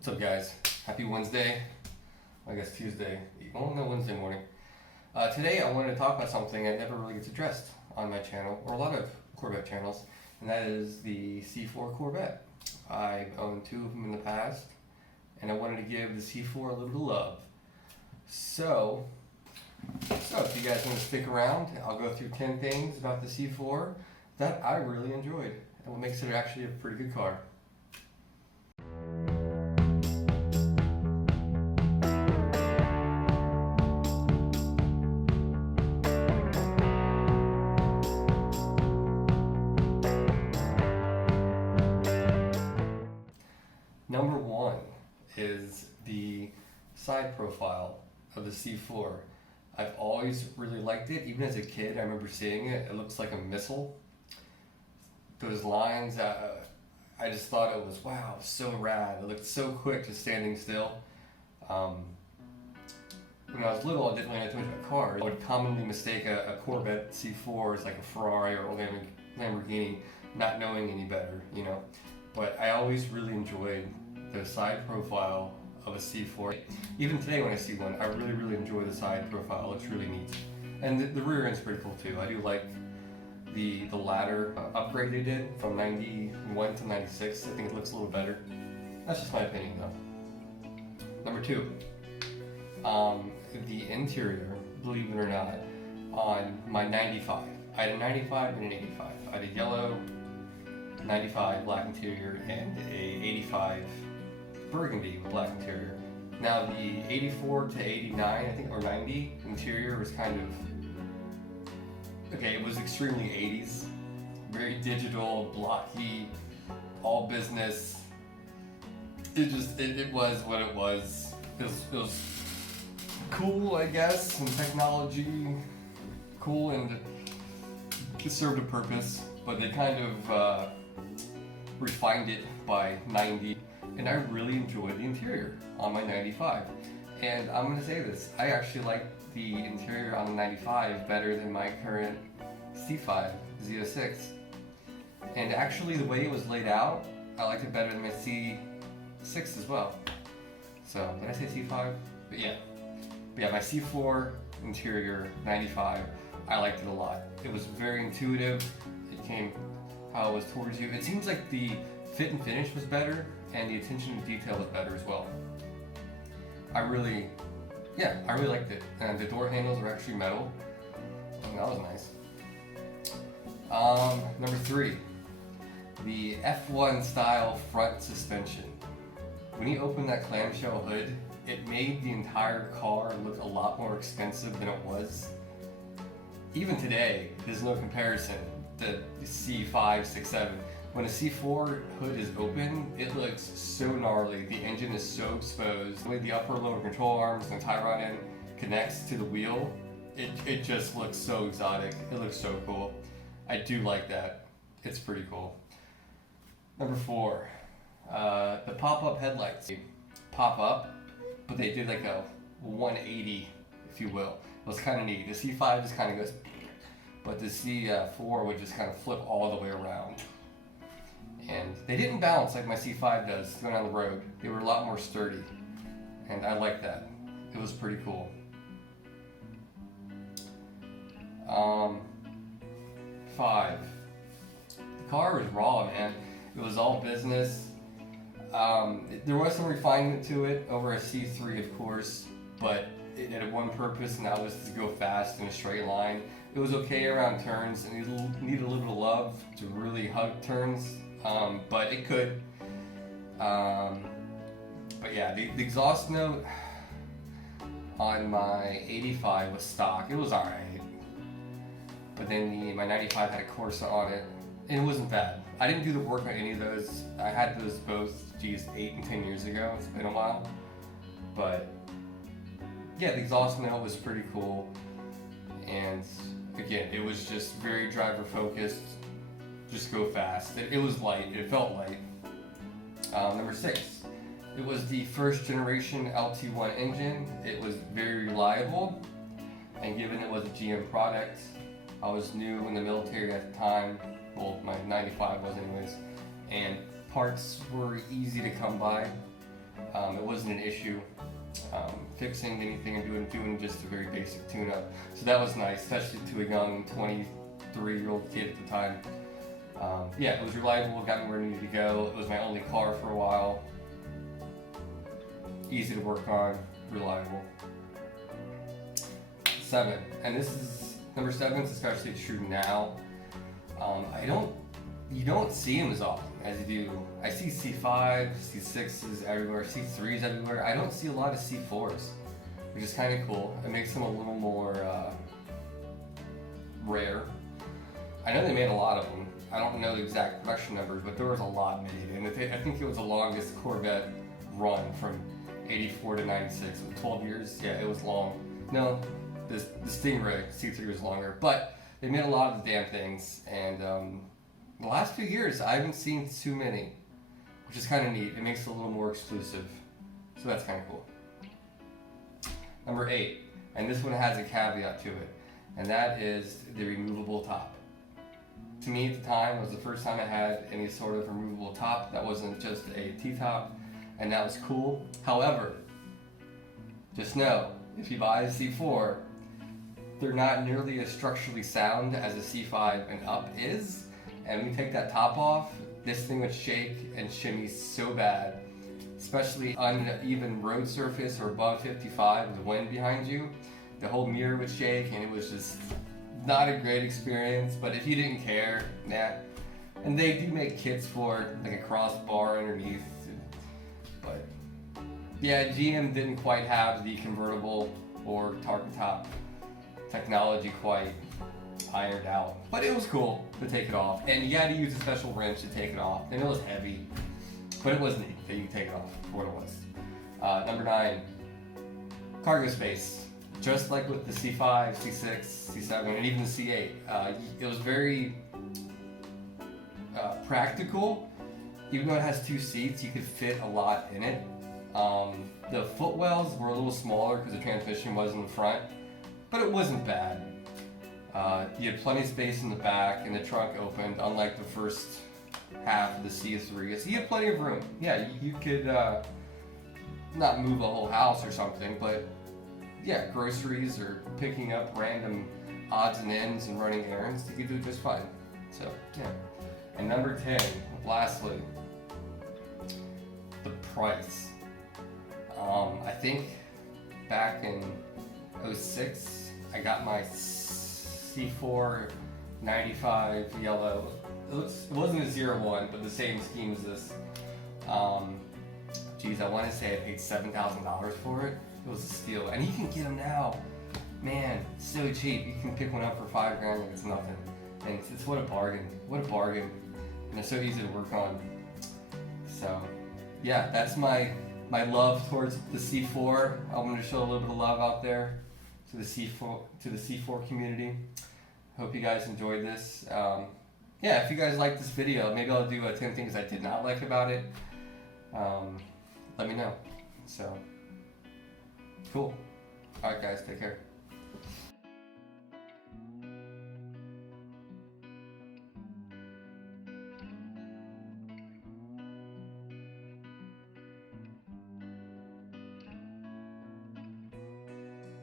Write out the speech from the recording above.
What's up, guys? Happy Wednesday. I guess Tuesday. Well, no, Wednesday morning. Today I wanted to talk about something that never really gets addressed on my channel, or a lot of Corvette channels, and that is the C4 Corvette. I've owned two of them in the past, and I wanted to give the C4 a little bit of love. So if you guys want to stick around, I'll go through 10 things about the C4 that I really enjoyed, and what makes it actually a pretty good car. Number one is the side profile of the C4. I've always really liked it. Even as a kid, I remember seeing it. It looks like a missile. Those lines, I just thought it was, wow, so rad. It looked so quick just standing still. When I was little, I didn't really know too much about cars. I would commonly mistake a Corvette C4 as like a Ferrari or a Lamborghini, not knowing any better, you know. But I always really enjoyed the side profile of a C4. Even today when I see one, I really enjoy the side profile. It looks really neat. And the rear end's pretty cool too. I do like the ladder upgrade they did from 91 to 96. I think it looks a little better. That's just my opinion though. Number two, the interior, believe it or not, on my 95. I had a 95 and an 85. I had a yellow 95 black interior and a 85 burgundy with black interior. Now the 84 to 89, I think, or 90 interior was kind of, okay, it was extremely 80s. Very digital, blocky, all business. It was what it was. It was cool, I guess, and technology, cool, and it served a purpose, but they kind of refined it by 90, and I really enjoyed the interior on my 95. And I'm gonna say this, I actually like the interior on the 95 better than my current C5 Z06. And actually the way it was laid out, I liked it better than my C6 as well. So, did I say C5? But yeah, my C4 interior 95, I liked it a lot. It was very intuitive. It came how it was towards you. It seems like the fit and finish was better, and the attention to detail was better as well. I really liked it. And the door handles are actually metal, and that was nice. Number three, the F1 style front suspension. When you open that clamshell hood, it made the entire car look a lot more expensive than it was. Even today, there's no comparison. The C5, 6, 7. When a C4 hood is open, it looks so gnarly. The engine is so exposed. The way the upper lower control arms and the tie rod end connects to the wheel, it just looks so exotic. It looks so cool. I do like that. It's pretty cool. Number four, the pop-up headlights. They pop up, but they did like a 180, if you will. It was kind of neat. The C5 just kind of goes, but the C4 would just kind of flip all the way around. And they didn't bounce like my C5 does going down the road. They were a lot more sturdy, and I liked that. It was pretty cool. 5. The car was raw, man. It was all business. There was some refinement to it over a C3, of course, but it had one purpose, and that was to go fast in a straight line. It was okay around turns, and it needed a little bit of love to really hug turns, but it could. But yeah, the exhaust note on my 85 was stock. It was alright. But then my 95 had a Corsa on it, and it wasn't bad. I didn't do the work on any of those. I had those both, 8 and 10 years ago. It's been a while. But yeah, the exhaust note was pretty cool. And again, it was just very driver focused. Just go fast. It was light. It felt light. Number 6. It was the first generation LT1 engine. It was very reliable. And given it was a GM product, I was new in the military at the time. Well, my 95 was anyways. And parts were easy to come by. It wasn't an issue fixing anything and doing just a very basic tune-up. So that was nice, especially to a young 23-year-old kid at the time. Yeah, it was reliable, got me where I needed to go. It was my only car for a while. Easy to work on, reliable. 7, and this is number 7 is especially true now. You don't see them as often as you do. I see C5, C6s everywhere, C3s everywhere. I don't see a lot of C4s, which is kind of cool. It makes them a little more rare. I know they made a lot of them. I don't know the exact production numbers, but there was a lot made, and I think it was the longest Corvette run from 84 to 96. 12 years? Yeah, it was long. No, the Stingray C3 was longer, but they made a lot of the damn things, and the last few years I haven't seen too many, which is kind of neat. It makes it a little more exclusive, so that's kind of cool. Number 8, and this one has a caveat to it, and that is the removable top. To me at the time, it was the first time I had any sort of removable top that wasn't just a T-top, and that was cool. However, just know, if you buy a C4, they're not nearly as structurally sound as a C5 and up is, and when you take that top off, this thing would shake and shimmy so bad, especially on an uneven road surface or above 55 with the wind behind you. The whole mirror would shake, and it was just not a great experience. But if you didn't care, nah. And they do make kits for like a crossbar underneath, but yeah, GM didn't quite have the convertible or target top technology quite ironed out, but it was cool to take it off, and you had to use a special wrench to take it off, and it was heavy, but it was neat that you could take it off for what it was. Number 9, cargo space. Just like with the C5, C6, C7, and even the C8, it was very practical. Even though it has 2 seats, you could fit a lot in it. The footwells were a little smaller because the transmission was in the front, but it wasn't bad. You had plenty of space in the back, and the trunk opened, unlike the first half of the C3. So you had plenty of room. Yeah, you could not move a whole house or something, but yeah, groceries or picking up random odds and ends and running errands, you could do just fine. So yeah. And number 10, lastly, the price. I think back in 06, I got my C4 95 yellow. It wasn't a 01, but the same scheme as this. Geez, I want to say I paid $7,000 for it. It was a steal, and you can get them now. Man, so cheap. You can pick one up for $5 grand like it's nothing. And it's what a bargain. What a bargain. And they're so easy to work on. So, yeah, that's my love towards the C4. I wanted to show a little bit of love out there to the C4 community. Hope you guys enjoyed this. Yeah, if you guys like this video, maybe I'll do 10 things I did not like about it. Let me know. So, cool. Alright guys, take care.